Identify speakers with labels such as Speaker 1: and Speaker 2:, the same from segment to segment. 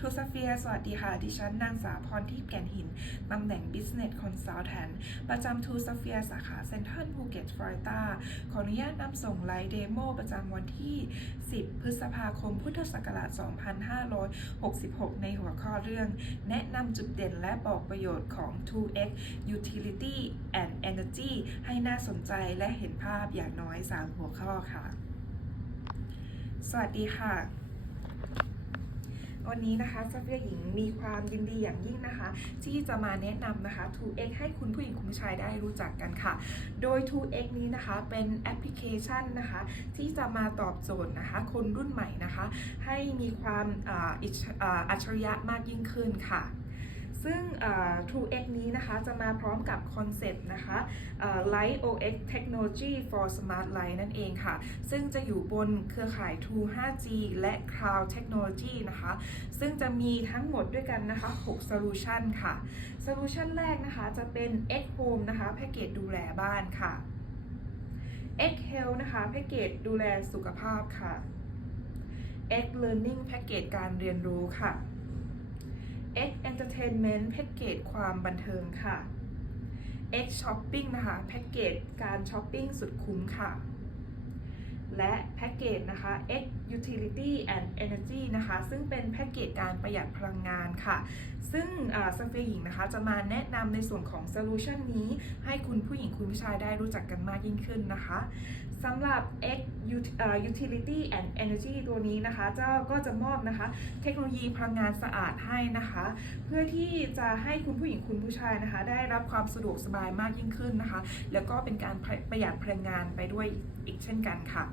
Speaker 1: ทูสเฟียสวัสดีค่ะ ดิฉันนางสาวพรทิพย์แก่นหิน ตำแหน่ง Business Consultant ประจำทูสเฟียสาขาเซ็นทรัลภูเก็ตฟลอริดาขออนุญาตนำส่งไลฟ์เดโมประจำวันที่ 10 พฤษภาคม พุทธศักราช 2566 ในหัวข้อเรื่อง แนะนำจุดเด่นและบอกประโยชน์ของ 2x Utility and Energy ให้น่าสนใจและเห็นภาพอย่างน้อย 3 หัวข้อค่ะ สวัสดีค่ะ วันนี้นะคะซัฟเฟียหญิงมีความยินดีอย่างยิ่งนะคะ ที่จะมาแนะนำนะคะ 2x ให้คุณผู้หญิงคุณผู้ชายได้รู้จักกันค่ะ โดย 2x นี้นะคะเป็นแอปพลิเคชันนะคะ ที่จะมาตอบโจทย์นะคะ คนรุ่นใหม่นะคะ ให้มีความออัจฉริยะมากยิ่งขึ้นค่ะ ซึ่งอ่า 2x นี้นะคะจะมาพร้อมกับคอนเซปต์นะคะ Light OX Technology for Smart Light นั่นเองค่ะ ซึ่งจะอยู่บนเครือข่าย True 5G และ Cloud Technology นะคะ ซึ่งจะมีทั้งหมดด้วยกันนะคะ 6 Solution ค่ะ Solution แรกนะคะจะเป็น X Home นะคะแพ็กเกจดูแลบ้านค่ะ X Health นะคะแพ็กเกจดูแลสุขภาพค่ะ X Learning แพ็กเกจการเรียนรู้ค่ะ Entertainment แพ็กเกจความบันเทิงค่ะ X Shopping นะคะ แพ็กเกจการช้อปปิ้งสุดคุ้มค่ะ และแพ็กเกจนะคะ X Utility and Energy นะคะ ซึ่งเป็นแพ็กเกจการประหยัดพลังงานค่ะ ซึ่งสเฟียหญิงนะคะ จะมาแนะนำในส่วนของโซลูชันนี้ให้คุณผู้หญิงคุณผู้ชายได้รู้จักกันมากยิ่งขึ้นนะคะสำหรับ X Utility and Energy ตัวนี้นะคะ เจ้าก็จะมอบนะคะ เทคโนโลยีพลังงานสะอาดให้นะคะ เพื่อที่จะให้คุณผู้หญิงคุณผู้ชายนะคะ ได้รับความสะดวกสบายมากยิ่งขึ้นนะคะ แล้วก็เป็นการประหยัดพลังงานไปด้วยอีกเช่นกันค่ะ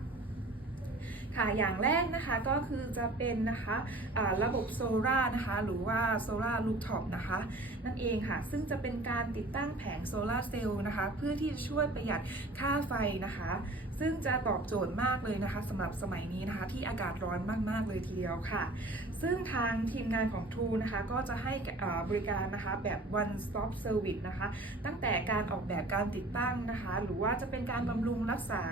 Speaker 1: ค่ะอย่างแรกนะคะก็คือจะเป็นนะคะอ่าระบบโซลาร์นะคะหรือว่าโซลาร์ลูฟท็อปนะคะนั่นเองค่ะ ซึ่งจะเป็นการติดตั้งแผงโซลาร์เซลล์นะคะ เพื่อที่จะช่วยประหยัดค่าไฟนะคะ ซึ่งจะตอบโจทย์มากเลยนะคะสำหรับสมัยนี้นะคะ ที่อากาศร้อนมาก ๆ เลยทีเดียวค่ะ ซึ่งทางทีมงานของ True นะคะ ก็จะให้บริการนะคะแบบ one stop service นะคะ ตั้งแต่การออกแบบการติดตั้งนะคะ หรือว่าจะเป็นการบำรุงรักษา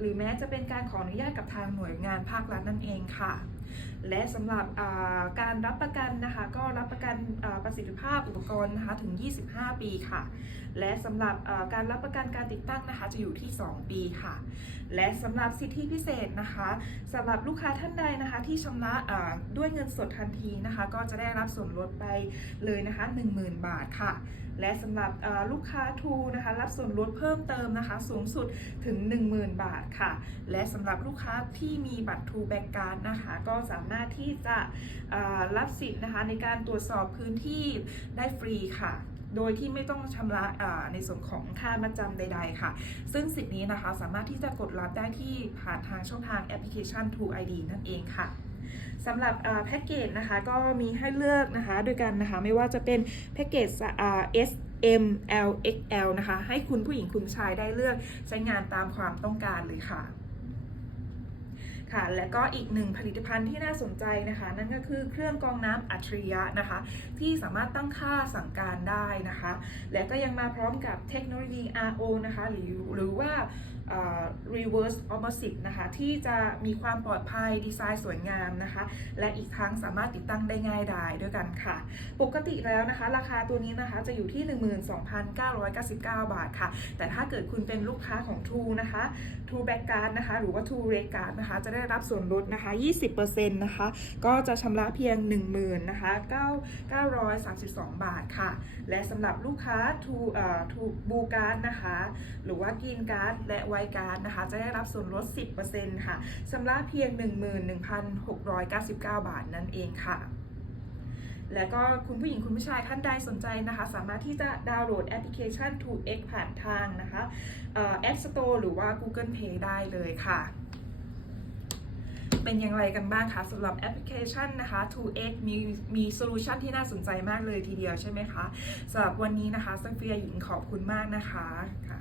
Speaker 1: หรือแม้จะเป็นการขออนุญาตกับทางหน่วยงานภาครัฐนั่นเองค่ะ และสำหรับการรับประกันนะคะก็รับประกันประสิทธิภาพอุปกรณ์นะคะถึง 25 ปีค่ะ และสำหรับการรับประกันการติดตั้งนะคะจะอยู่ที่ 2 ปีค่ะ และสำหรับสิทธิพิเศษนะคะสำหรับลูกค้าท่านใดนะคะที่ชำระด้วยเงินสดทันทีนะคะก็จะได้รับส่วนลดไปเลยนะคะ 10,000 บาทค่ะ และสำหรับลูกค้าทูนะคะรับส่วนลดเพิ่มเติมนะคะสูงสุดถึง 10,000 บาทค่ะ และสำหรับลูกค้าที่มีบัตรทูแบ็กการ์ดนะคะ ก็สามารถที่จะรับสิทธิ์นะคะในการตรวจสอบพื้นที่ได้ฟรีค่ะโดยที่ไม่ต้องชำระในส่วนของค่ามาจำใด ๆ ค่ะ ซึ่งสิทธิ์นี้นะคะสามารถที่จะกดรับได้ที่ผ่านทางช่องทางแอปพลิเคชัน True ID นั่นเองค่ะ สำหรับแพ็กเกจนะคะก็มีให้เลือกนะคะด้วยกันนะคะ ไม่ว่าจะเป็นแพ็กเกจ S M L X L นะคะ ให้คุณผู้หญิงคุณชายได้เลือกใช้งานตามความต้องการเลยค่ะ ค่ะ และก็อีกหนึ่งผลิตภัณฑ์ที่น่าสนใจนะคะ นั่นก็คือเครื่องกรองน้ำอัจฉริยะนะคะ ที่สามารถตั้งค่าสั่งการได้นะคะ และก็ยังมาพร้อมกับเทคโนโลยี RO นะคะหรือหรือว่า reverse osmosis นะคะที่จะมีความปลอดภัยดีไซน์สวยงามนะคะ และอีกทั้งสามารถติดตั้งได้ง่ายดายด้วยกันค่ะ ปกติแล้วนะคะ ราคาตัวนี้นะคะจะอยู่ที่ 12,999 บาทค่ะ แต่ถ้าเกิดคุณเป็นลูกค้าของ True นะคะ True Back Card นะคะ หรือว่า True Red Card นะคะจะได้ได้รับส่วนลดนะคะ 20%นะคะ ก็จะชำระเพียง 10,000นะคะ9 932 บาทค่ะ และสำหรับลูกค้า True เอ่อ True Blue Card นะคะ หรือว่า Green Card และ White Card นะคะ จะได้รับส่วนลด 10%ค่ะชำระเพียง 11,699 บาทนั่นเองค่ะและก็คุณผู้หญิงคุณผู้ชายท่านใดสนใจนะคะ สามารถที่จะดาวน์โหลดแอปพลิเคชัน 2x ผ่านทางนะคะเอ่อ App Store หรือว่า Google Play ได้เลยค่ะ เป็นอย่างไรกันบ้างคะสำหรับแอปพลิเคชันนะคะ 2x มีมีโซลูชันที่น่าสนใจมากเลยทีเดียวใช่ไหมคะสำหรับวันนี้นะคะซัฟเฟียหญิงขอบคุณมากนะคะค่ะ